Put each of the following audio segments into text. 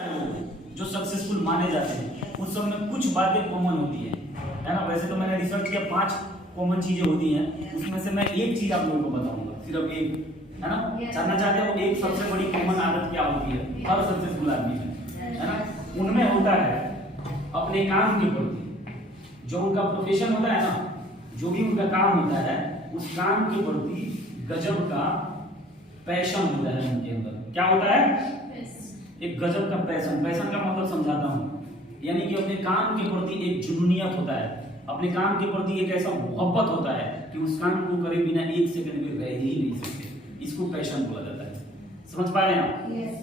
जो सक्सेसफुल माने जाते हैं उस सब में कुछ बातें कॉमन होती है ना। वैसे तो मैंने रिसर्च किया 5 कॉमन चीजें होती हैं, उसमें से मैं एक चीज आप लोगों को बताऊंगा, सिर्फ एक, है ना। जानना चाहते हो एक सबसे बड़ी कॉमन आदत क्या होती है हर सक्सेसफुल आदमी में, है ना। उनमें होता है अपने काम के प्रति जो उनका प्रोफेशन होता है ना, जो भी उनका काम होता है उस काम के प्रति गजब का पैशन होता है उनके अंदर। क्या होता है? एक गजब का पैशन। पैशन का मतलब समझाता हूँ, यानी कि अपने काम के प्रति एक जुनूनियत होता है, अपने काम के प्रति एक ऐसा मोहब्बत होता है कि उस काम को करे बिना एक सेकंड भी रह ही नहीं सकते। इसको पैशन बोला जाता है। समझ पा रहे हैं आप? yes.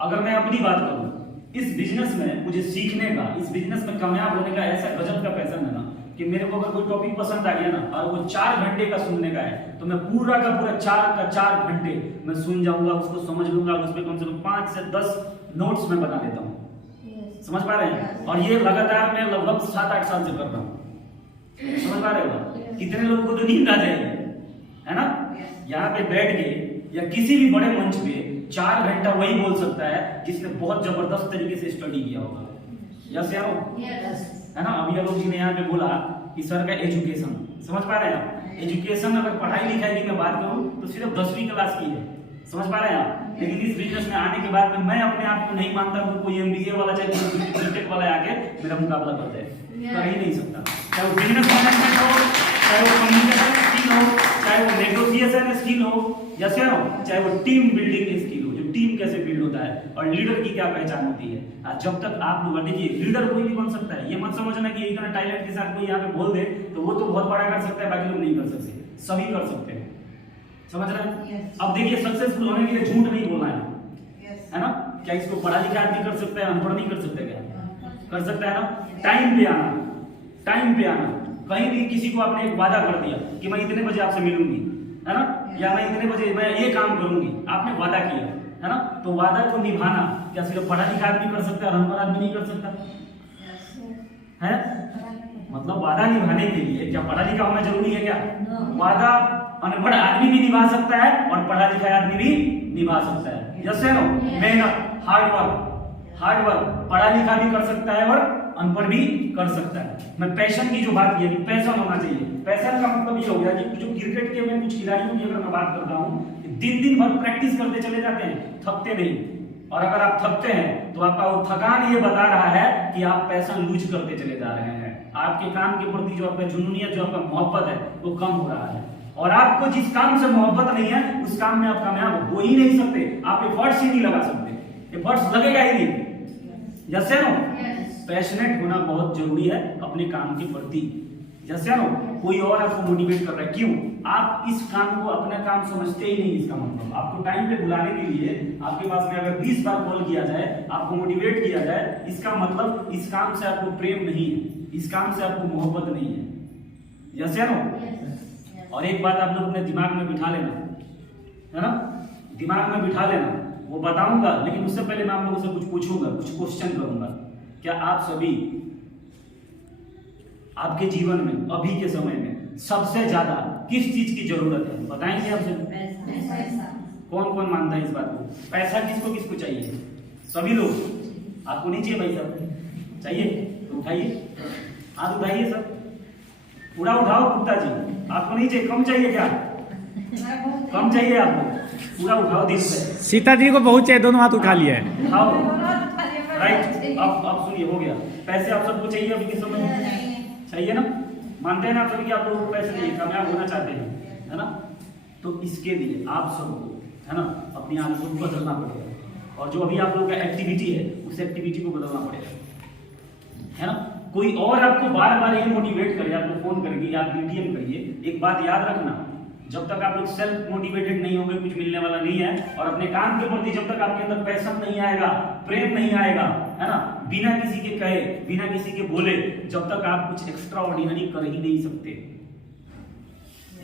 अगर मैं अपनी बात करूं, इस बिजनेस में मुझे सीखने का, इस बिजनेस में कामयाब होने का ऐसा गजब का पैशन है ना कि मेरे को अगर कोई टॉपिक पसंद आ गया ना और वो 4 घंटे का सुनने का है तो मैं पूरा का पूरा 4 घंटे मैं सुन जाऊंगा, उसको समझ लूंगा, उस पर कम से कम 5 से 10 नोट्स में बना लेता हूँ। समझ पा रहे हैं? और ये लगातार मैं लगभग 7-8 साल से कर रहा हूँ। समझ पा रहे हो? कितने लोगों को तो नींद आ जाएगी, है ना। यहाँ पे बैठ के या किसी भी बड़े मंच पे 4 घंटा वही बोल सकता है जिसने बहुत जबरदस्त तरीके से स्टडी किया होगा। यस या नो? है ना। अभी लोग जी ने यहाँ पे बोला कि सर का एजुकेशन, समझ पा रहे हैं आप? एजुकेशन अगर पढ़ाई लिखाई की मैं बात करूं तो सिर्फ 10वीं क्लास की है। समझ पा रहे हैं आप? लेकिन इस बिजनेस में आने के बाद में मैं अपने आप को नहीं मानता हूं कोई एमबीए वाला चाहे बीटेक वाला आके मेरा मुकाबला कर जाए, कर ही नहीं सकता। चाहे वो बिजनेस मैनेजमेंट हो, चाहे वो कम्युनिकेशन स्किल हो, चाहे वो नेगोशिएशन स्किल हो, या चाहे वो टीम बिल्डिंग स्किल हो, जो टीम कैसे बिल्ड होता है और लीडर की क्या पहचान होती है। जब तक आप लोग देखिए, लीडर कोई भी बन सकता है। ये मत समझना कि इतना टैलेंट के साथ कोई यहाँ पे बोल दे तो वो तो बहुत बड़ा कर सकता है, बाकी लोग नहीं कर सकते। सभी कर सकते हैं। समझ रहे हैं? अब देखिए, सक्सेसफुल होने के लिए झूठ नहीं बोलना है ना। क्या इसको पढ़ा लिखा आदमी कर सकता है, अनपढ़ नहीं कर सकता? क्या कर सकता है ना। टाइम पे आना, टाइम पे आना। कहीं भी किसी को आपने एक वादा कर दिया कि मैं इतने बजे आपसे मिलूंगी, है ना, या मैं इतने बजे मैं ये काम करूंगी, आपने वादा किया, है ना। तो वादा को निभाना क्या सिर्फ पढ़ा लिखा आदमी कर सकता है, अनपढ़ आदमी नहीं कर सकता है? मतलब वादा निभाने के लिए क्या पढ़ा लिखा होना जरूरी है? क्या वादा अनपढ़ आदमी भी निभा सकता है और पढ़ा लिखा आदमी भी निभा सकता है। Yes no? मेहनत, हार्ड वर्क पढ़ा लिखा भी कर सकता है और अनपढ़ भी कर सकता है। मैं पैशन की जो बात की है कि पैशन होना चाहिए। पैशन का मतलब ये हो गया कि जो क्रिकेट के में कुछ खिलाड़ियों की अगर मैं बात करता हूँ, दिन भर प्रैक्टिस करते चले जाते हैं, थकते नहीं। और अगर आप थकते हैं तो आपका वो थकान ये बता रहा है कि आप पैशन लूज करते चले जा रहे हैं। आपके काम के प्रति जो आपका जुनूनियत, जो आपका मोहब्बत है वो कम हो रहा है। और आपको जिस काम से मोहब्बत नहीं है उस काम में आप कामयाब हो ही नहीं सकते। आप एफर्ट्स ही नहीं लगा सकते, एफर्ट्स लगेगा ही नहीं। Yes no? पैशनेट होना बहुत जरूरी है अपने काम के प्रति। Yes no? कोई और आपको मोटिवेट कर रहा है, क्यों? आप इस काम को अपना काम समझते ही नहीं। इसका मतलब आपको टाइम पे बुलाने के लिए आपके पास में अगर 20 बार कॉल किया जाए, आपको मोटिवेट किया जाए, इसका मतलब इस काम से आपको प्रेम नहीं है, इस काम से आपको मोहब्बत नहीं है। Yes no? और एक बात आप लोग अपने दिमाग में बिठा लेना, है ना, दिमाग में बिठा लेना। वो बताऊंगा लेकिन उससे पहले मैं आप लोगों से कुछ पूछूंगा, कुछ क्वेश्चन करूंगा। क्या आप सभी आपके जीवन में अभी के समय में सबसे ज्यादा किस चीज की जरूरत है? बताएंगे आप सभी? पैसा। कौन कौन मानता है इस बात को? पैसा किसको किसको चाहिए? सभी लोग। आपको नहीं चाहिए भाई साहब? चाहिए तो उठाइए, हाथ उठाइए सब, पूरा उठाओ। गुप्ता जी, आपको नहीं चाहिए? कम चाहिए? क्या कम चाहिए आपको? पूरा उठाओ दिल से। सीता जी को बहुत चाहिए, दोनों हाथ उठा लिया है। उठाओ, राइट। अब सुनिए, हो गया। पैसे आप सबको चाहिए अभी के समय में? चाहिए ना? मानते हैं ना आप सभी कि आप लोगों को पैसे चाहिए, कामयाब होना चाहते हैं, है ना। तो इसके लिए आप सबको, है ना, अपनी आदतों को बदलना पड़ेगा। और जो अभी आप लोगों का एक्टिविटी है उस एक्टिविटी को बदलना पड़ेगा, है ना। कोई और आपको बार बार ये मोटिवेट करे, आपको फोन करेगी, आप बीटीएम करिए। एक बात याद रखना, जब तक आप लोग सेल्फ मोटिवेटेड नहीं होंगे कुछ मिलने वाला नहीं है। और अपने काम के प्रति जब तक आपके अंदर पैशन नहीं आएगा, प्रेम नहीं आएगा, है ना, बिना किसी के कहे, बिना किसी के बोले, जब तक आप कुछ एक्स्ट्रा ऑर्डिनरी कर ही नहीं सकते।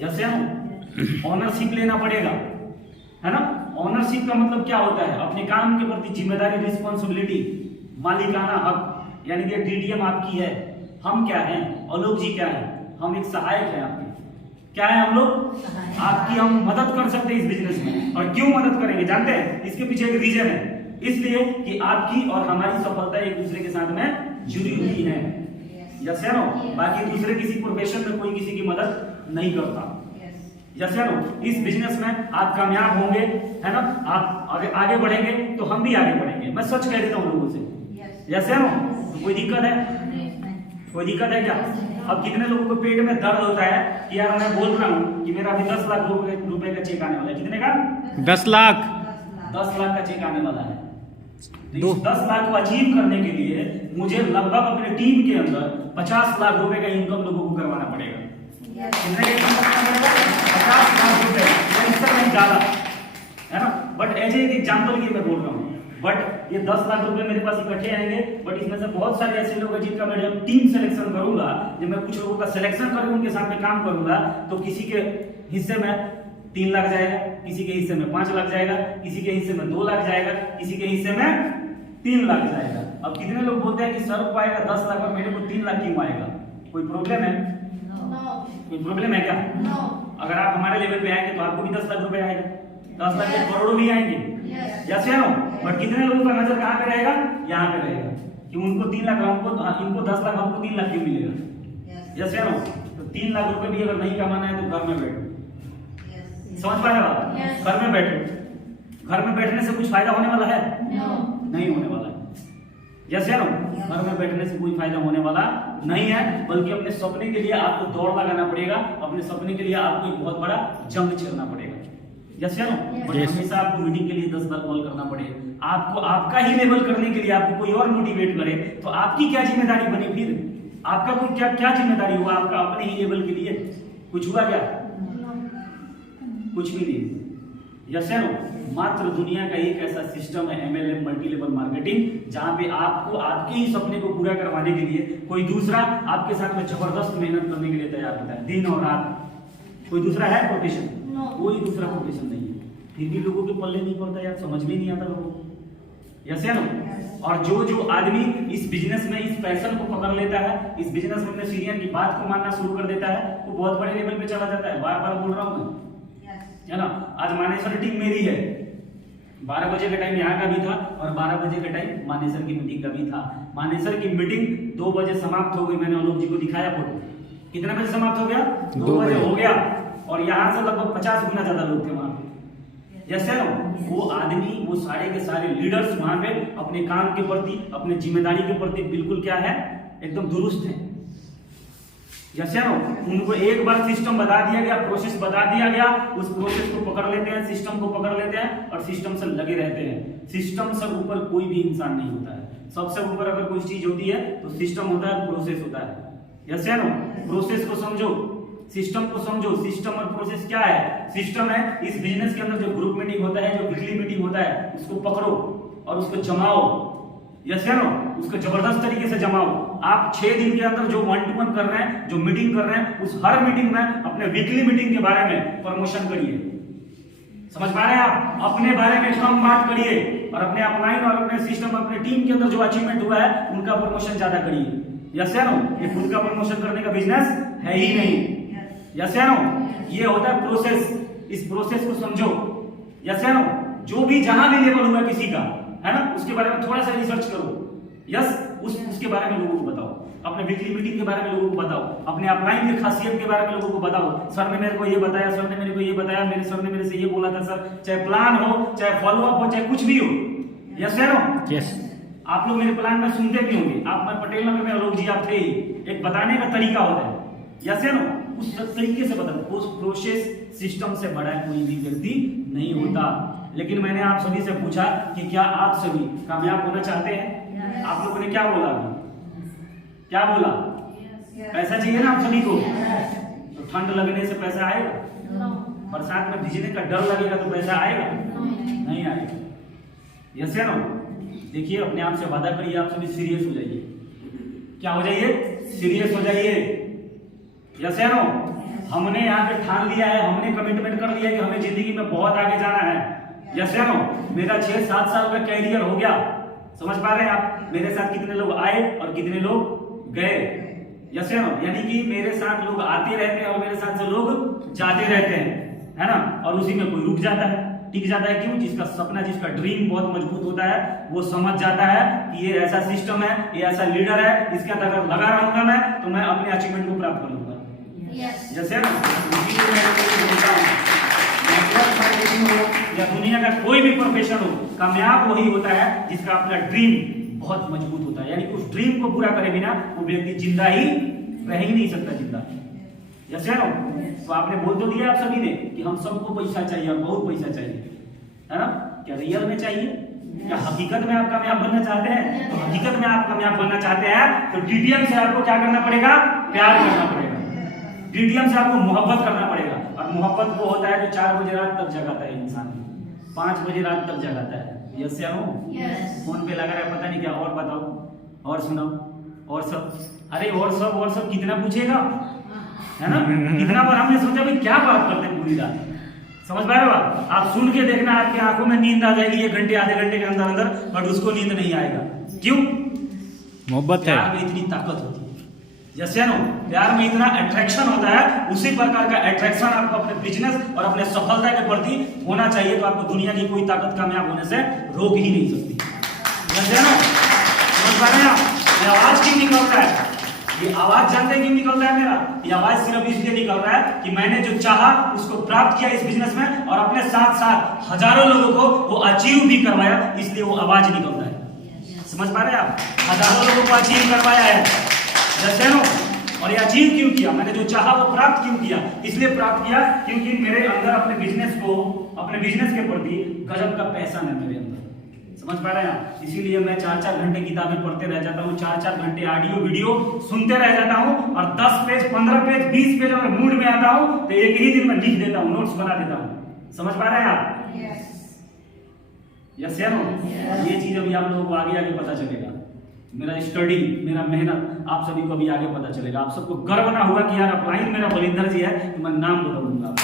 यस या नो? ऑनरशिप लेना पड़ेगा, है ना। ऑनरशिप का मतलब क्या होता है? अपने काम के प्रति जिम्मेदारी, रिस्पॉन्सिबिलिटी, मालिकाना हक। यानी कि डीडीएम आपकी है, हम क्या हैं? आलोक जी क्या है? हम एक सहायक है आपके। क्या है हम लोग? आपकी हम मदद कर सकते हैं इस बिजनेस में। और क्यों मदद करेंगे जानते हैं? इसके पीछे एक रीजन है। इसलिए कि आपकी और हमारी सफलता एक दूसरे के साथ में जुड़ी हुई है। यस या नो? बाकी दूसरे किसी प्रोफेशन में कोई किसी की मदद नहीं करता। यस या नो? इस बिजनेस में आप कामयाब होंगे, है ना? आप आगे बढ़ेंगे तो हम भी आगे बढ़ेंगे। मैं सच कह देता हूँ लोगों से। यस या नो? तो कोई दिक्कत है? कोई दिक्कत है क्या? अब कितने लोगों को पेट में दर्द होता है कि यार मैं बोल रहा हूँ कि मेरा अभी 10 लाख रुपए का चेक आने वाला है। कितने का? 10 लाख 10 लाख का चेक आने वाला है। तो 10 लाख को अचीव करने के लिए मुझे लगभग अपने टीम के अंदर 50 लाख रुपए का इनकम लोगों को करवाना पड़ेगा। कितने का इनकम करवाना पड़ेगा? 50 लाख रुपए, इससे नहीं ज्यादा, है ना? बट एज ए एग्जाम्पल की मैं बोल रहा हूँ। बट ये 10 लाख रुपए मेरे पास इकट्ठे आएंगे, बट इसमें से बहुत सारे ऐसे लोग हैं जिनका मैं जब टीम सिलेक्शन करूंगा, जब मैं कुछ लोगों का सिलेक्शन करके उनके साथ में काम करूंगा, तो किसी के हिस्से में 3 लाख जाएगा, किसी के हिस्से में 5 लाख जाएगा, किसी के हिस्से में 2 लाख जाएगा, किसी के हिस्से में 3 लाख जाएगा। अब कितने लोग बोलते हैं कि सर को आएगा 10 लाख और मेरे को 3 लाख क्यों आएगा? कोई प्रॉब्लम है? कोई प्रॉब्लम है क्या? अगर आप हमारे लेवल पे आएंगे तो आपको भी 10 लाख रुपए आएगा, 10 लाख के करोड़ों भी आएंगे। यस या नो? बट कितने लोगों का नजर कहाँ पे रहेगा? यहाँ पे रहेगा कि उनको 3 लाख, इनको 10 लाख, हमको 3 लाख क्यों मिलेगा? यस या नो? तो 3 लाख रुपए भी अगर नहीं कमाना है तो घर में बैठो। समझ पा रहे हो आप? घर में बैठो। घर में बैठने से कुछ फायदा होने वाला है? नहीं होने वाला है। यस या नो? घर में बैठने से कोई फायदा होने वाला नहीं है, बल्कि अपने सपने के लिए आपको दौड़ लगाना पड़ेगा। अपने सपने के लिए आपको एक बहुत बड़ा जंग छेड़ना पड़ेगा। यस या नो? बट हमेशा आपको मीटिंग के लिए 10 बार कॉल करना पड़ेगा। आपको आपका ही लेवल करने के लिए आपको कोई और मोटिवेट करे तो आपकी क्या जिम्मेदारी बनी? फिर आपका कोई क्या जिम्मेदारी हुआ आपका अपने ही लेवल के लिए? कुछ हुआ क्या? कुछ भी नहीं। यस या नो? मात्र दुनिया का एक ऐसा सिस्टम है MLM, मल्टी लेवल मार्केटिंग, जहां पे आपको आपके ही सपने को पूरा करवाने के लिए कोई दूसरा आपके साथ में जबरदस्त मेहनत करने के लिए तैयार होता है दिन और रात। कोई दूसरा है प्रोफेशन? कोई दूसरा प्रोफेशन नहीं है। फिर भी लोगों के पल्ले नहीं पड़ता यार, समझ में नहीं आता लोगों को। यस या नो? और जो आदमी इस बिजनेस में इस पैशन को पकड़ लेता है, इस बिजनेस में अपने सीनियर की बात को मानना शुरू कर देता है, वो बहुत बड़े लेवल पे चला जाता है। बार बार बोल रहा हूं मैं, है ना? आज मानेसर टीम मेरी है। 12 बजे का टाइम यहाँ का भी था और 12 बजे का टाइम मानेसर की मीटिंग का भी था। मानेसर की मीटिंग 2 बजे समाप्त हो गई। मैंने आलोक जी को दिखाया फोटो। कितने बजे समाप्त हो गया? 2 बजे हो गया। और यहाँ से लगभग 50 गुना ज्यादा लोग थे वहां पे। यस या नो? वो आदमी, वो सारे के सारे लीडर्स वहां पे अपने काम के प्रति, अपने जिम्मेदारी के प्रति बिल्कुल क्या है, एकदम दुरुस्त है। यस या नो? उनको एक बार सिस्टम बता दिया गया, प्रोसेस बता दिया गया, उस प्रोसेस को पकड़ लेते हैं, सिस्टम को पकड़ लेते हैं और सिस्टम से लगे रहते हैं। सिस्टम से ऊपर कोई भी इंसान नहीं होता है। सबसे ऊपर अगर कोई चीज होती है तो सिस्टम होता है, प्रोसेस होता है। यस या नो? प्रोसेस को समझो, सिस्टम को समझो। सिस्टम और प्रोसेस क्या है? सिस्टम है इस बिजनेस के अंदर जो ग्रुप मीटिंग होता है, जो वीकली मीटिंग होता है, उसको पकड़ो और उसको जमाओ। यस या नो? उसको जबरदस्त तरीके से जमाओ। आप 6 दिन के अंदर जो 1 to 1 कर रहे हैं, जो मीटिंग कर रहे हैं, उस हर मीटिंग में अपने वीकली मीटिंग के बारे में प्रमोशन करिए। समझ पा रहे हैं आप? अपने बारे में कम बात करिए और अपने अपलाइन और अपने सिस्टम, अपने टीम के अंदर जो अचीवमेंट हुआ है उनका प्रमोशन ज्यादा करिए। यस या नो? ये खुद का प्रमोशन करने का बिजनेस है ही नहीं। यस या नो? ये होता है प्रोसेस। इस प्रोसेस को समझो। यस या नो? जो भी जहां भी लेवल हुआ किसी का, है ना, उसके बारे में थोड़ा सा रिसर्च करो। यस, उसके बारे में लोगों को बताओ। अपने वीकली मीटिंग के बारे में लोगों को बताओ। अपने अपलाइन की खासियत के बारे में लोगों को बताओ। सर ने मेरे को ये बताया, सर ने मेरे को ये बताया, मेरे सर ने मेरे से ये बोला था सर। चाहे प्लान हो, चाहे फॉलो अप हो, चाहे कुछ भी हो। यस या नो? यस। आप लोग मेरे प्लान में सुनते भी होंगे। आप, मैं पटेल नगर में आलोक जी आप थे ही। एक बताने का तरीका होता है। यस या नो? उस तरीके से बताओ। उस प्रोसेस सिस्टम से बड़ा कोई भी व्यक्ति नहीं होता। लेकिन मैंने आप सभी से पूछा कि क्या आप सभी कामयाब होना चाहते हैं? आप लोगों ने क्या बोला? क्या बोला? पैसा चाहिए ना आप सभी को? तो ठंड लगने से पैसा आएगा? बरसात में भीजने का डर लगेगा तो पैसा आएगा? नहीं आएगा। यस या नो? देखिए, अपने आप से वादा करिए, आप सभी सीरियस हो जाइए। क्या हो जाइए? सीरियस हो जाइए। यस या नो? हमने यहाँ पे ठान लिया है, हमने कमिटमेंट कर लिया है कि हमें जिंदगी में बहुत आगे जाना है। यस या नो? मेरा 6-7 साल का कैरियर हो गया। समझ पा रहे हैं आप? मेरे साथ कितने लोग आए और कितने लोग गए। यस या नो? यानी कि मेरे साथ लोग आते रहते हैं और मेरे साथ से लोग जाते रहते हैं, है ना? और उसी में कोई रुक जाता है। टिक जाता है। क्यों? जिसका सपना, जिसका ड्रीम बहुत मजबूत होता है, वो समझ जाता है कि ये ऐसा सिस्टम है, ये ऐसा लीडर है, इसके अंदर अगर लगा रहूंगा मैं तो मैं अपने अचीवमेंट को प्राप्त कर लूंगा। जैसे ना इसीलिए मैं आपको बोलता हूं, नेटवर्क मार्केटिंग हो या दुनिया का कोई भी प्रोफेशन हो, कामयाब वही होता है जिसका अपना ड्रीम बहुत मजबूत होता है। यानी उस ड्रीम को पूरा करे बिना वो व्यक्ति जिंदा ही रह ही नहीं सकता जिंदा। जैसे ना तो आपने बोल तो दिया आप सभी ने कि हम सबको पैसा चाहिए और बहुत पैसा चाहिए, है ना? क्या रियल में चाहिए? क्या हकीकत में आप कामयाब बनना चाहते हैं? तो हकीकत में आप कामयाब बनना चाहते हैं तो डीटीएम से आपको क्या करना पड़ेगा? प्यार करना पड़ेगा। डीटीएम से आपको मोहब्बत करना पड़ेगा। और मोहब्बत वो होता है जो 4 बजे रात तक जगाता है इंसान, 5 बजे रात तक जगाता है। यस या नो? फोन पे लगा रहा है पता नहीं क्या। और बताओ, और सुनाओ, और सब। अरे और सब कितना पूछेगा, है ना? इतना बार हमने सोचा भाई क्या बात करते हैं पूरी रात। समझ पा रहे हो आप? सुन के देखना, आपकी आंखों में नींद आ जाएगी 1 घंटे आधे घंटे के अंदर अंदर, बट उसको नींद नहीं आएगा। क्यों? मोहब्बत है। प्यार में इतनी ताकत होती है। जैसे नो प्यार में इतना अट्रैक्शन होता है, उसी प्रकार का अट्रैक्शन आपको अपने बिजनेस और अपने सफलता के प्रति होना चाहिए। तो आपको दुनिया की कोई ताकत कामयाब होने से रोक ही नहीं सकती। जैसे नो समझ पा रहे हैं आप? ये आवाज क्यों निकल रहा है? ये आवाज जानते हैं क्यों निकल रहा है मेरा? ये आवाज सिर्फ इसलिए निकल रहा है कि मैंने जो चाहा उसको प्राप्त किया इस बिजनेस में, और अपने साथ साथ हजारों लोगों को वो अचीव भी करवाया, इसलिए वो आवाज निकल रहा है। समझ पा रहे हैं आप? हजारों लोगों को अचीव करवाया है। जैसे नो और ये अचीव क्यों किया? मैंने जो चाहा वो प्राप्त क्यों किया? इसलिए प्राप्त किया क्योंकि मेरे अंदर अपने बिजनेस के प्रति गजब का पैशन है मेरे अंदर। समझ पा रहे हैं आप? इसीलिए मैं 4-4 घंटे किताबें पढ़ते रह जाता हूँ, 4-4 घंटे ऑडियो वीडियो सुनते रह जाता हूँ, और 10 पेज 15 पेज 20 पेज अगर मूड में आता हूँ तो एक ही दिन में लिख देता हूँ, नोट्स बना देता हूँ। समझ पा रहे हैं आप? यस या नो? ये चीज अभी आप लोगों को आगे आगे पता चलेगा। मेरा स्टडी, मेरा मेहनत आप सभी को अभी आगे पता चलेगा। आप सबको गर्व ना हुआ कि यार अपलाइन मेरा बलिंदर जी है, तो मैं नाम बदलूंगा।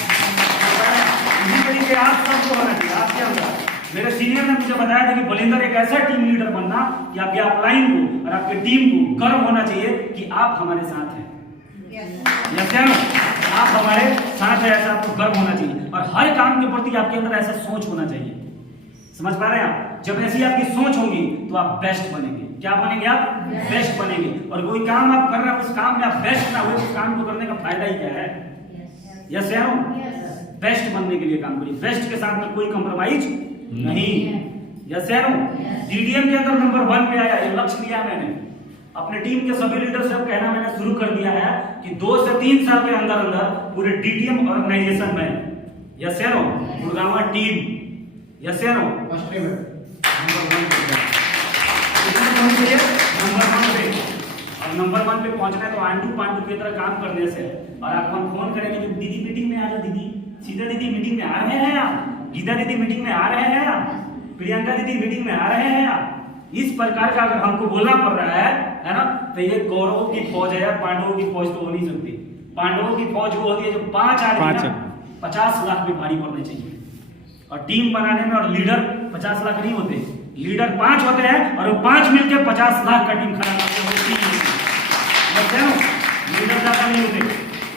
इसी तरीके आप सबको होना चाहिए। आप क्या होगा? मेरे सीनियर ने मुझे बताया था कि बलिंदर एक ऐसा टीम लीडर बनना कि आपके अपलाइन को और आपके टीम को गर्व होना चाहिए कि आप हमारे साथ हैं। यस या नो? आप हमारे साथ हैं, ऐसा आपको गर्व होना चाहिए। और हर काम के प्रति आपके अंदर ऐसा सोच होना चाहिए। समझ पा रहे हैं आप? जब ऐसी आपकी सोच होगी तो आप बेस्ट बनेंगे। क्या बनेंगे आप? बेस्ट बनेंगे। और कोई काम आप कर रहे हैं, उस काम में आप बेस्ट ना हुए, उस काम को करने का फायदा ही क्या है? यस या नो? बेस्ट बनने के लिए काम करिए। बेस्ट के साथ में कोई कंप्रोमाइज नहीं। यस या नो? डीडीएम के अंदर नंबर 1 पे आया, ये लक्ष्य लिया मैंने। अपने टीम के सभी लीडर से कहना मैंने शुरू कर दिया है कि 2 से 3 साल के अंदर अंदर पूरे डीडीएम ऑर्गेनाइजेशन में, यस या नो, गुड़गांव टीम, यस या नो, नंबर 1 पे पहुंचना है। तो आंटू पांडू की तरह काम करने से, और आप हम फोन करेंगे कि दीदी मीटिंग में आ जाओ, दीदी सीधा दीदी मीटिंग में आ रहे हैं आप, गीता दीदी मीटिंग में आ रहे हैं आप, प्रियंका दीदी मीटिंग में आ रहे हैं आप। इस प्रकार का अगर हमको बोलना पड़ रहा है ना, तो ये कौरवों की फौज है यार, पांडवों की फौज तो हो नहीं सकती। पांडवों की फौज वो होती है जो 5 आदमी 50 लाख भी भारी पड़ने चाहिए। और टीम बनाने में और लीडर 50 लाख नहीं होते, लीडर 5 होते हैं, और वो 5 मिलकर 50 लाख का टीम खड़ा करते हैं। लीडर ज्यादा नहीं होते,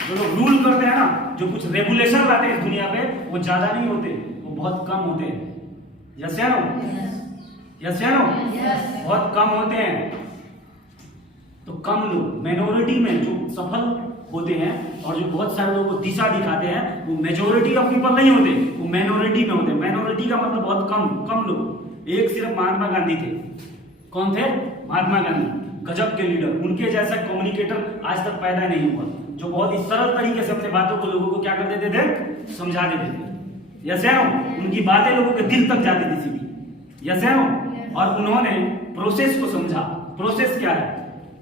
जो लोग रूल करते हैं ना, जो कुछ रेगुलेशन लाते हैं दुनिया पे, वो ज्यादा नहीं होते, वो बहुत कम होते हैं। यस या नो? यस या नो? बहुत कम होते हैं। तो कम लोग माइनॉरिटी में जो सफल होते हैं और जो बहुत सारे लोगों को दिशा दिखाते हैं, वो मेजोरिटी ऑफ पीपल नहीं होते, वो माइनॉरिटी में होते हैं। माइनॉरिटी का मतलब बहुत कम लोग। एक सिर्फ महात्मा गांधी थे। कौन थे? महात्मा गांधी, गजब के लीडर। उनके जैसा कम्युनिकेटर आज तक पैदा नहीं हुआ, जो बहुत ही सरल तरीके से अपने बातों को लोगों को क्या कर देते थे? समझा देते थे। यस या नो? उनकी बातें लोगों के दिल तक जाती थी सीधी। यस या नो? और उन्होंने प्रोसेस को समझा। प्रोसेस क्या है?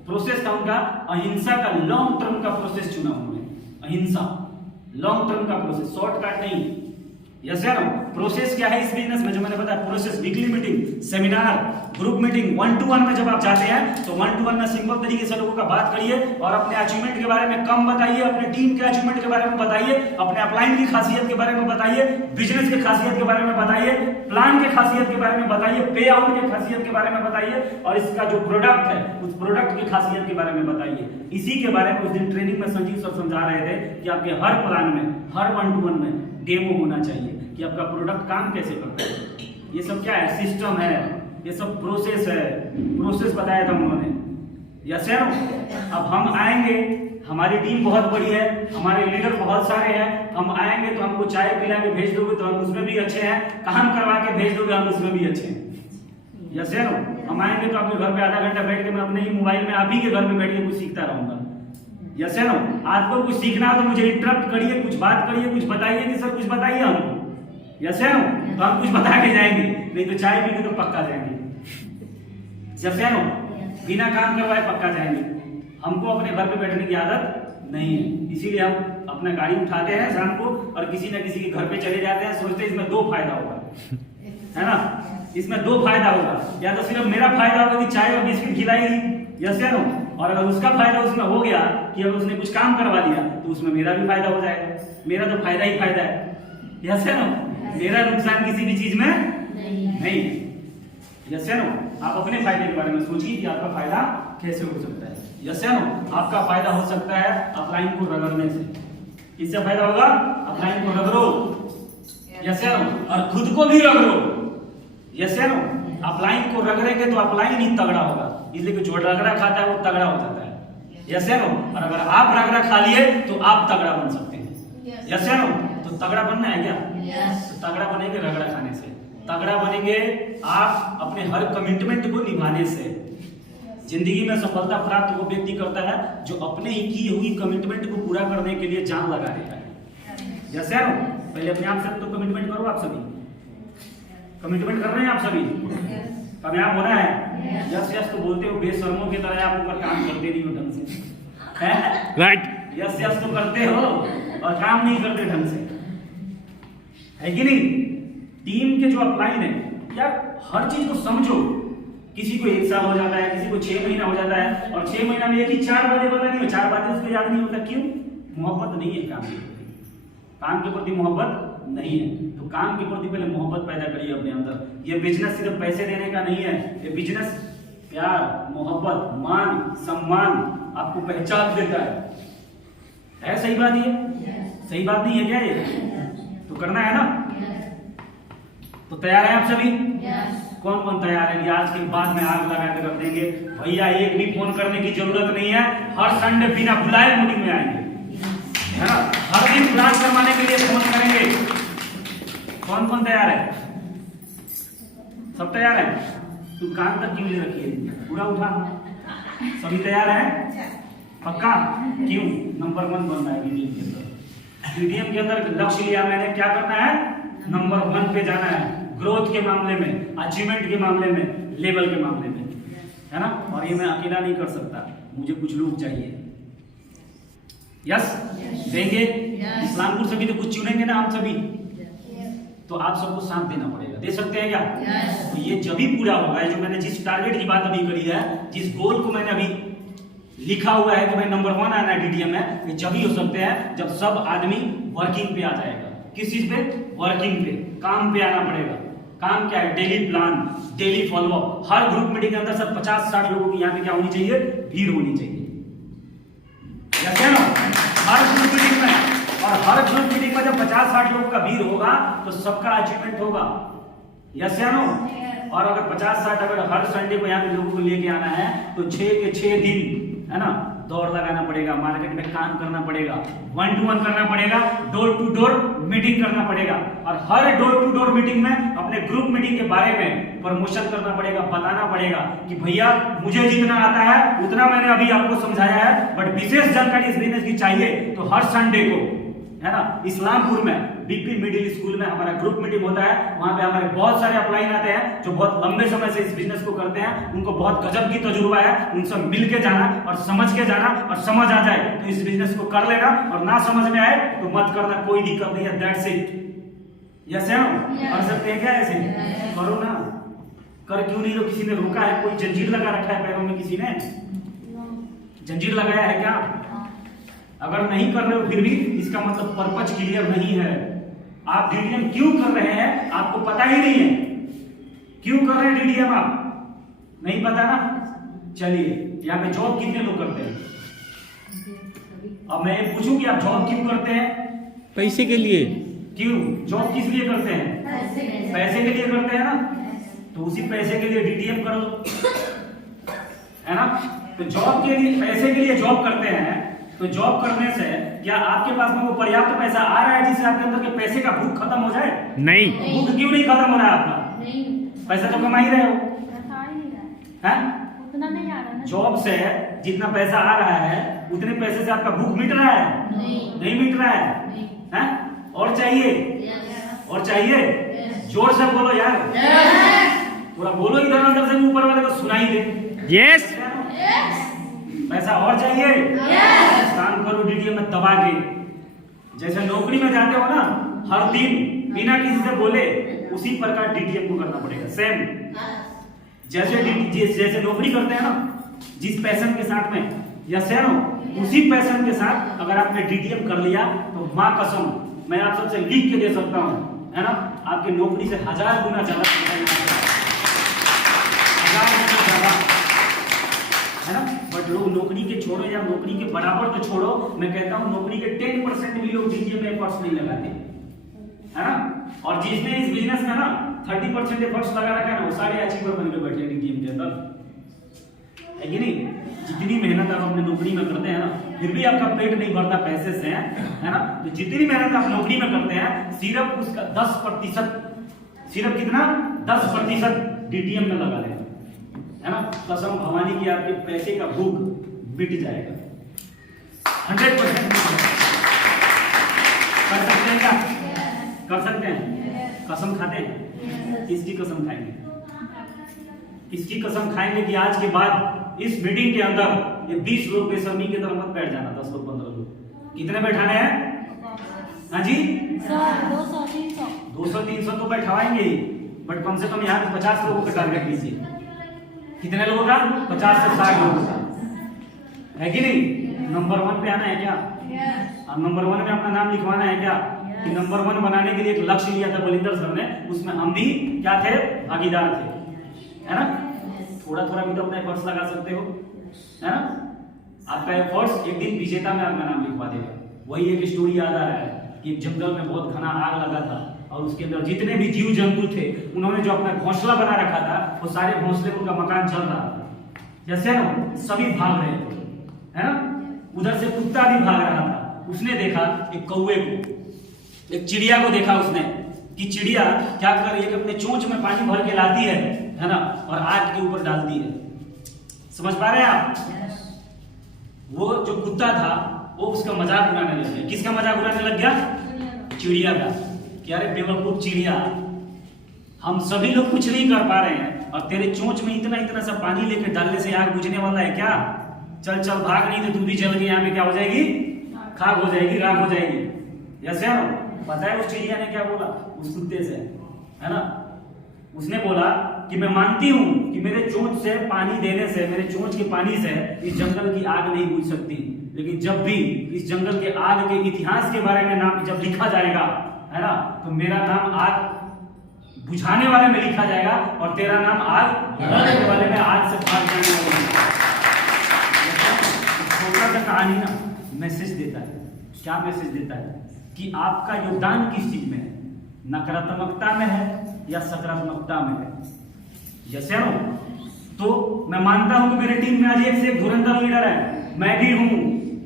प्रोसेस था उनका अहिंसा का, लॉन्ग टर्म का प्रोसेस चुना उन्होंने। अहिंसा, लॉन्ग टर्म का प्रोसेस, शॉर्टकट नहीं। यस या नो? प्रोसेस क्या है इस बिजनेस में? जो मैंने बताया, process weekly meeting, seminar, group meeting, 1-to-1 में जब आप जाते हैं तो 1-to-1 में सिंपल तरीके से लोगों का बात करिए और अपने अचीवमेंट के बारे में कम बताइए, अपने टीम के अचीवमेंट के बारे में बताइए, अपने अपलाइन की खासियत के बारे में बताइए, बिजनेस की खासियत के बारे में बताइए, प्लान की खासियत के बारे में बताइए, पे आउट की खासियत के बारे में बताइए, और इसका जो प्रोडक्ट है उस प्रोडक्ट की खासियत के बारे में बताइए। इसी के बारे में उस दिन ट्रेनिंग में संजीव सर समझा रहे थे कि आपके हर प्लान में, हर 1-to-1 में डेमो होना चाहिए। कि आपका प्रोडक्ट काम कैसे करता है। ये सब क्या है, सिस्टम है, ये सब प्रोसेस है, प्रोसेस बताया था उन्होंने। यस है ना। अब हम आएंगे, हमारी टीम बहुत बड़ी है, हमारे लीडर बहुत सारे हैं, हम आएंगे तो हमको चाय पिला के भेज दोगे तो हम उसमें भी अच्छे हैं, काम करवा के भेज दोगे हम उसमें भी अच्छे हैं। यस है ना। हम आएंगे तो अपने घर पे आधा घंटा बैठ के मैं अपने ही मोबाइल में आप ही के घर में बैठ के कुछ सीखता रहूंगा। यस है ना। आपको कुछ सीखना हो तो मुझे इंटरप्ट करिए, कुछ बात करिए, कुछ बताइए कि सर कुछ बताइए हमको। यस है ना। तो हम कुछ बता के जाएंगे, नहीं तो चाय पी के तो पक्का जाएंगे। यस है ना। बिना काम करवाए पक्का जाएंगे। हमको अपने घर पे बैठने की आदत नहीं है, इसीलिए हम अपना गाड़ी उठाते हैं शाम को और किसी न किसी के घर पे चले जाते हैं, सोचते हैं इसमें 2 फायदा होगा, है ना। इसमें 2 फायदा होगा, या तो सिर्फ मेरा फायदा होगा कि चाय और बिस्किट खिलाएगी, यस है ना, और अगर उसका फायदा उसमें हो गया कि अगर उसने कुछ काम करवा दिया तो उसमें मेरा भी फायदा हो जाएगा। मेरा तो फायदा ही फायदा है, यस है ना। मेरा नुकसान किसी भी चीज में नहीं। यस है ना। आप अपने फायदे के बारे में सोचिए कि आपका फायदा कैसे हो सकता है। यस है ना। आपका फायदा हो सकता है अपलाइन को रगड़ने से। किससे फायदा होगा? अपलाइन को रगड़ो, यस है ना, और खुद को भी रगड़ो, यस है ना। अपलाइन को रगड़ेंगे तो अपलाइन ही तगड़ा होगा, इसलिए कि जो रगड़ा खाता है वो तगड़ा हो जाता है, यस है ना। और अगर आप रगड़ा खा लिए तो आप तगड़ा बन सकते हैं, यस है ना। तो तगड़ा बनना है क्या? तो तगड़ा बनेंगे रगड़ा खाने से, तगड़ा बनेंगे आप अपने हर कमिटमेंट को निभाने से। जिंदगी में सफलता प्राप्त वो व्यक्ति करता है जो अपने ही की हुई कमिटमेंट को पूरा करने के लिए जान लगा देता है, यस है ना। पहले अपने आप से तो कमिटमेंट करो, आप सभी कमिटमेंट कर रहे हैं, आप सभी कामयाब होना है। यस यस तो बोलते हो बेशर्मों की तरह, आप ऊपर काम करते नहीं हो ढंग से, है राइट। यस यस तो करते हो और काम नहीं करते ढंग से, है कि नहीं। टीम के जो अपलाइन है यार, हर चीज को समझो। किसी को 1 साल हो जाता है, किसी को 6 महीना हो जाता है, और 6 महीना में एक ही 4 बातें पता नहीं हो, 4 बातें उसको याद नहीं होता। क्यों? मोहब्बत नहीं है काम के प्रति, काम के प्रति मोहब्बत नहीं है। तो काम के प्रति पहले मोहब्बत पैदा करिए अपने अंदर। ये बिजनेस सिर्फ पैसे देने का नहीं है, ये बिजनेस प्यार, मोहब्बत, मान, सम्मान आपको पहचान देता है। सही बात ये? सही बात नहीं है क्या ये? तो करना है ना। तो तैयार है आप सभी? कौन कौन तैयार है कि आज के बाद में आग लगा के रख देंगे? भैया एक भी फोन करने की जरूरत नहीं है, हर संडे बिना बुलाए मीटिंग में आएंगे, है ना। हर दिन प्लान करवाने के लिए फोन करेंगे। कौन कौन तैयार है? सब तैयार है? तुम कान तक क्यों ले रखी है? पूरा उठा। सभी तैयार है? पक्का? क्यों? नंबर 1 बनना है बीडीएम के अंदर। बीडीएम के अंदर लक्ष्य लिया मैंने, क्या करना है? नंबर 1 पे जाना है, ग्रोथ के मामले में, अचीवमेंट के मामले में, लेवल के मामले में, है ना। और ये मैं अकेला नहीं कर सकता, मुझे कुछ लोग चाहिए। यस देंगे? इस्लामपुर से भी तो कुछ चुनेंगे ना हम सभी, तो आप सबको साथ देना पड़ेगा। दे सकते हैं क्या? तो ये जब भी पूरा होगा, जो मैंने जिस टारगेट की बात अभी करी है, जिस गोल को मैंने अभी लिखा हुआ है कि भाई नंबर 1 आना है डीडीएम में, ये जब ही हो सकते हैं जब सब आदमी वर्किंग पे आ जाएगा। किस चीज पे? वर्किंग पे, काम पे आना पड़ेगा। काम क्या है? Daily plan, daily follow up. हर ग्रुप मीटिंग के अंदर सब 50-60 लोगों की यहाँ पे क्या होनी चाहिए? भीड़ होनी चाहिए, जैसे ना हर ग्रुप मीटिंग में। और हर ग्रुप मीटिंग में जब 50-60 लोगों का भीड़ होगा तो सबका अचीवमेंट होगा, यस या नो। और अगर 50-60 अगर हर संडे को यहाँ पे लोगों को लेके आना है तो 6 के 6 दिन, है ना, दौड़ लगाना पड़ेगा, मार्केट में काम करना पड़ेगा, 1 to 1 करना पड़ेगा, डोर टू डोर मीटिंग करना पड़ेगा। और हर डोर टू डोर मीटिंग में अपने ग्रुप मीटिंग के बारे में प्रमोशन करना पड़ेगा, बताना पड़ेगा कि भैया मुझे जितना आता है उतना मैंने अभी आपको समझाया है, बट विशेष जानकारी इस बिजनेस की चाहिए तो हर संडे को, है ना, इस्लामपुर में बीपी मिडिल स्कूल में हमारा ग्रुप मीटिंग होता है। वहां पे हमारे बहुत सारे अपलाइन आते हैं जो बहुत लंबे समय से इस बिजनेस को करते हैं, उनको बहुत गजब की तजुर्बा है। उनसे मिल के जाना और समझ के जाना, और समझ आ जाए तो इस बिजनेस को कर लेना, और ना समझ में आए तो मत करना, कोई दिक्कत नहीं है। That's it. यस है ना? कर सकते हैं क्या? ऐसे करो ना। कर क्यों नहीं रहे? किसी ने रोका है? कोई जंजीर लगा रखा है पैरों में? किसी ने जंजीर लगाया है क्या? अगर नहीं कर रहे हो फिर भी इसका मतलब पर्पज क्लियर नहीं है। आप डीडीएम क्यों कर रहे हैं आपको पता ही नहीं है। क्यों कर रहे हैं डीडीएम आप? नहीं पता ना? चलिए, यहाँ पे जॉब कितने लोग करते हैं? अब मैं ये पूछूं कि आप जॉब क्यों करते हैं? पैसे के लिए। क्यों? जॉब किस लिए करते हैं? पैसे के लिए करते हैं ना, तो उसी पैसे के लिए डीटीएम कर लो, है ना। तो जॉब के लिए, पैसे के लिए जॉब करते हैं, तो जॉब करने से क्या आपके पास में वो पर्याप्त पैसा आ रहा है जिससे आपके अंदर के पैसे का भूख खत्म हो जाए? नहीं। भूख क्यों नहीं खत्म हो रहा है आपका? पैसा तो कमा ही रहे हो, हैं? उतना नहीं आ रहा ना। जॉब से जितना पैसा आ रहा है उतने पैसे से आपका भूख मिट रहा है? नहीं मिट रहा है, हैं? और चाहिए? और चाहिए? जोर से बोलो यार, पूरा बोलो, इधर अंदर से ऊपर वाले को सुनाई दे। यस। पैसा और चाहिए? काम करो डीटीएम में दबा के। जैसे नौकरी में जाते हो ना, हर दिन बिना किसी से बोले उसी प्रकार डीटीएम को करना पड़ेगा, सेम। जैसे नौकरी करते हैं ना, जिस पैशन के साथ में, या सेनो उसी पैशन के साथ अगर आपने डीटीएम कर लिया तो माँ कसम मैं आप सबसे लिख के दे सकता हूँ, है ना, आपकी नौकरी से 1000 गुना ज्यादा, 1000 गुना ज्यादा, है ना। बट लोग नौकरी के छोड़ो या नौकरी के बराबर तो छोड़ो, मैं कहता हूँ नौकरी के 10% भी लोग डीटीएम में एफर्ट्स नहीं लगाते, है ना। और जिसने इस बिजनेस में ना 30% एफर्ट्स लगा रखा है ना, वो सारे अचीवर बन के बैठे डीटीएम के अंदर, है कि नहीं। जितनी मेहनत आप अपने नौकरी में करते हैं ना, फिर भी आपका पेट नहीं भरता पैसे से, है ना। तो जितनी मेहनत आप नौकरी में करते हैं, सिर्फ उसका 10%, सिर्फ कितना? 10% डीटीएम में लगा लें, है ना। कसम भवानी की आपके पैसे का भूख मिट जाएगा, 100% कर सकते हैं क्या? कर सकते हैं? कसम खाते हैं? किसकी कसम खाएंगे? किसकी कसम खाएंगे कि आज के बाद इस मीटिंग के अंदर ये 20 लोग बेशर्मी की तरह मत बैठ जाना, 10 लोग 15 लोग, कितने बैठाने हैं? हाँ जी, 200-300 तो बैठवाएंगे ही, बट कम से कम यहाँ पे 50 लोगों का टारगेट लीजिए। कितने लोगों का? 50 से 60 लोगों का, है कि नहीं। नंबर 1 पे आना है क्या? नंबर 1 में अपना नाम लिखवाना है क्या? कि नंबर 1 बनाने के लिए एक लक्ष्य लिया था बलिंदर सर ने, उसमें हम भी क्या थे? भागीदार थे, है ना। थोड़ा थोड़ा भी तो अपना एफर्ट्स लगा सकते हो, है ना। आपका एफर्ट्स एक दिन विजेता में आपका नाम लिखवा देगा। वही एक स्टोरी याद आ रहा है कि जंगल में बहुत घना आग लगा था और उसके अंदर जितने भी जीव जंतु थे उन्होंने जो अपना घोंसला बना रखा था, वो सारे घोंसले में उनका मकान जल रहा था, जैसे ना सभी भाग रहे थे, है ना। उधर से कुत्ता भी भाग रहा था, उसने देखा एक कौवे को, एक चिड़िया को देखा उसने कि चिड़िया क्या कर रही है कि अपने चोंच में पानी भर के लाती है ना, और आग के ऊपर डालती है। समझ पा रहे हैं आप? वो जो कुत्ता था वो उसका मजाक उड़ाने लग गया। किसका मजाक उड़ाने लग गया? चिड़िया का। कि अरे बेवकूफ चिड़िया, हम सभी लोग कुछ नहीं कर पा रहे हैं और तेरे चोंच में इतना इतना सा पानी लेकर डालने से आग बुझने वाला है क्या? चल चल भाग, नहीं तो तू भी जल के यहाँ पे क्या हो जाएगी? खाक हो जाएगी, राख हो जाएगी। यस या नो? पता है उस चिड़िया ने क्या बोला उस कुत्ते से, है ना। उसने बोला कि मैं मानती हूं कि मेरे चोंच से पानी देने से, मेरे चोंच के पानी से इस जंगल की आग नहीं बुझ सकती, लेकिन जब भी इस जंगल के आग के इतिहास के बारे में नाम जब लिखा जाएगा, है ना, तो मेरा नाम आग बुझाने वाले में लिखा जाएगा और तेरा नाम आग लगाने वाले में आग से भाग जाने वाले में। छोटा सा कहानी ना मैसेज देता है। क्या मैसेज देता है? कि आपका योगदान किस चीज में है, नकारात्मकता में है या सकारात्मकता में है। जैसे नो, तो मैं मानता हूं कि मेरी टीम में आज एक से एक धुरंधर लीडर है, मैं भी हूं।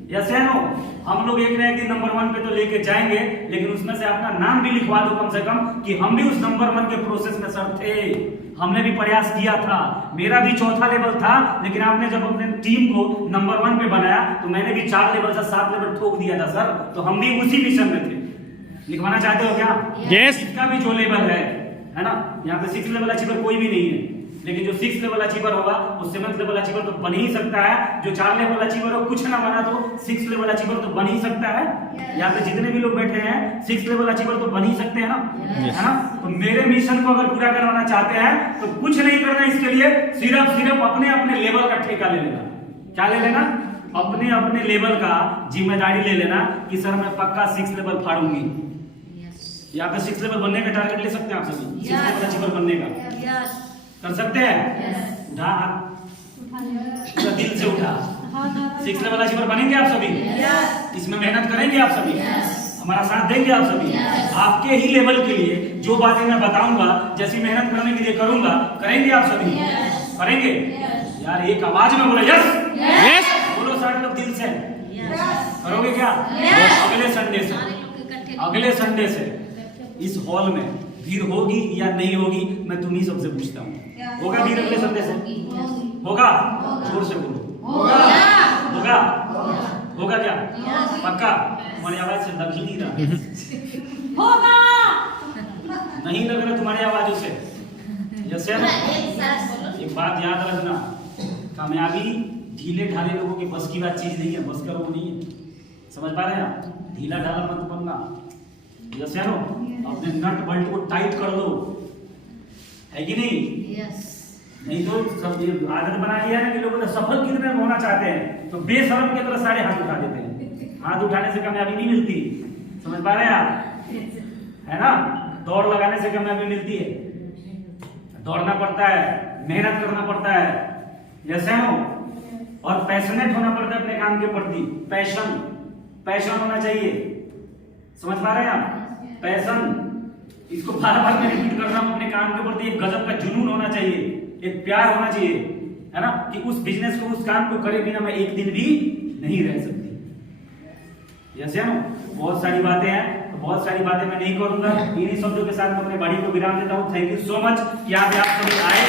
जैसे नो, हम लोग एक ना एक दिन नंबर 1 पे तो लेके जाएंगे, लेकिन उसमें से अपना नाम भी लिखवा दो कम से कम कि हम भी उस नंबर 1 के प्रोसेस में सर थे, हमने भी प्रयास किया था। मेरा भी 4था लेवल था, लेकिन आपने जब अपने टीम को नंबर 1 पे बनाया तो मैंने भी 4 लेवल से 7 लेवल ठोक दिया था सर, तो हम भी उसी मिशन में थे। लिखवाना चाहते हो क्या? यस। इसका भी जो लेवल है ना, यहाँ पे 6 लेवल अचीवर कोई भी नहीं है, लेकिन जो 6 लेवल अचीवर होगा वो 7th लेवल अचीवर तो बन ही सकता है। जो 4 लेवल अचीवर हो कुछ ना बना तो 6 लेवल अचीवर तो बन ही सकता है। यहाँ पे जितने भी लोग बैठे हैं 6 लेवल अचीवर तो बन ही सकते हैं ना, है ना। तो मेरे मिशन को अगर पूरा करवाना चाहते हैं तो कुछ नहीं करना, इसके लिए सिर्फ अपने अपने लेवल का ठेका ले लेना। क्या ले लेना? अपने अपने लेवल का जिम्मेदारी ले लेना कि सर मैं पक्का 6 लेवल फाड़ूंगी। यहाँ पे 6 लेवल बनने का टारगेट ले सकते हैं आप सभी, 6 लेवल अचीवर बनने का कर सकते हैं? उठा पूरा दिल से उठा। 6 लेवल अचीवर बनेंगे आप सभी? इसमें मेहनत करेंगे आप सभी? हमारा साथ देंगे आप सभी? आपके ही लेवल के लिए जो बातें मैं बताऊंगा, जैसी मेहनत करने के लिए करूंगा, करेंगे आप सभी? करेंगे? यार एक आवाज में बोलो यस। यस। बोलो सारे लोग दिल से। करोगे क्या? अगले संडे से इस हॉल में भीड़ होगी या नहीं होगी, मैं तुम्ही सबसे पूछता हूँ। होगा भीड़ अगले संडे से? होगा? जोर से बोलो। होगा? होगा क्या? पक्का? तुम्हारी आवाज से लग ही नहीं रहा। होगा। नहीं लग रहा तुम्हारी आवाजों से? यस है ना? एक बात याद रखना, कामयाबी ढीले ढाले लोगों के बस की बात चीज नहीं है, बस करो नहीं है। समझ पा रहे हैं आप? ढीला ढाला मत बनना। यस है नो? अपने नट बल्ट को टाइट कर लो, है कि नहीं? नहीं तो सब ये आदत बना लिया है ना कि लोग सफल कितने होना चाहते हैं तो बेशरम की तरह सारे हाथ उठा देते हैं। हाथ उठाने से कामयाबी नहीं मिलती। समझ पा रहे हैं आप? है ना? दौड़ लगाने से कामयाबी मिलती है। दौड़ना पड़ता है, मेहनत करना पड़ता है। जैसे हो और पैशनेट होना पड़ता है अपने काम के प्रति। पैशन होना चाहिए। समझ पा रहे हैं आप? पैशन, इसको बार बार मैं रिपीट कर रहा हूं। अपने काम के प्रति एक गजब का जुनून होना चाहिए, एक प्यार होना चाहिए, है ना? कि उस बिजनेस को, उस काम को करे बिना मैं एक दिन भी नहीं रह सकती। जैसे हो बहुत सारी बातें हैं, तो बहुत सारी बातें मैं नहीं करूंगा। इन्हीं शब्दों के साथ मैं अपने बड़ी को विराम देता हूं। थैंक यू सो मच कि आप सभी आए।